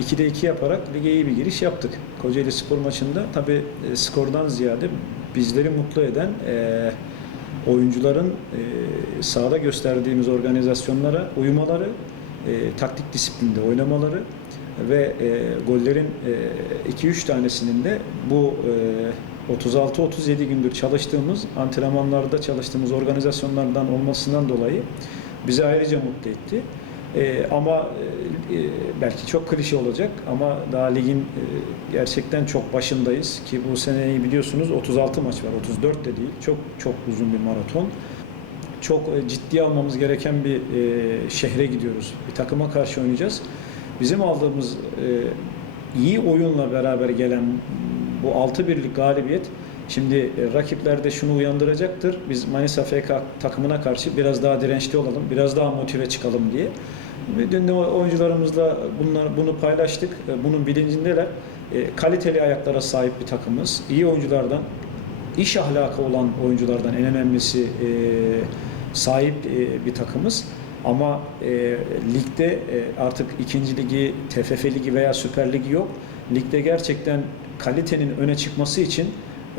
2'de 2 yaparak lige iyi bir giriş yaptık. Kocaeli Spor maçında tabi skordan ziyade bizleri mutlu eden e, oyuncuların e, sahada gösterdiğimiz organizasyonlara uymaları, e, taktik disiplinde oynamaları ve e, gollerin 2-3 tanesinin de bu e, 36-37 gündür çalıştığımız antrenmanlarda çalıştığımız organizasyonlardan olmasından dolayı bizi ayrıca mutlu etti. E, ama e, belki çok klişe olacak ama daha ligin e, gerçekten çok başındayız ki bu seneyi biliyorsunuz 36 maç var 34 de değil çok çok uzun bir maraton çok e, ciddiye almamız gereken bir e, şehre gidiyoruz bir takıma karşı oynayacağız bizim aldığımız e, iyi oyunla beraber gelen bu 6 birlik galibiyet Şimdi e, rakipler de şunu uyandıracaktır. Biz Manisa FK takımına karşı biraz daha dirençli olalım, biraz daha motive çıkalım diye. Dün de oyuncularımızla bunlar, bunu paylaştık. E, Bunun bilincindeler. E, Kaliteli ayaklara sahip bir takımız. İyi oyunculardan, iş ahlakı olan oyunculardan en önemlisi e, sahip bir takımız. Ama ligde artık ikinci ligi, TFF ligi veya Süper Ligi yok. Ligde gerçekten kalitenin öne çıkması için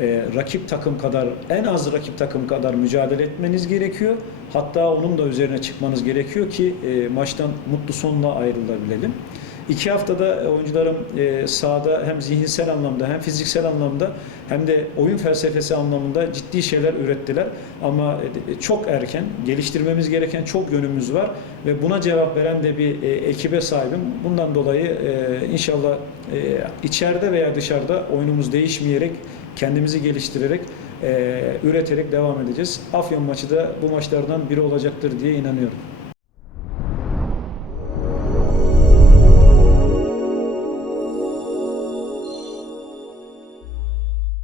e, rakip takım kadar en az rakip takım kadar mücadele etmeniz gerekiyor. Hatta onun da üzerine çıkmanız gerekiyor ki e, maçtan mutlu sonla ayrılabilelim. İki haftada oyuncularım e, sahada hem zihinsel anlamda hem fiziksel anlamda hem de oyun felsefesi anlamında ciddi şeyler ürettiler. Ama e, çok erken geliştirmemiz gereken çok yönümüz var ve buna cevap veren de bir e, ekibe sahibim. Bundan dolayı e, inşallah e, içeride veya dışarıda oyunumuz değişmeyerek kendimizi geliştirerek e, üreterek devam edeceğiz. Afyon maçı da bu maçlardan biri olacaktır diye inanıyorum.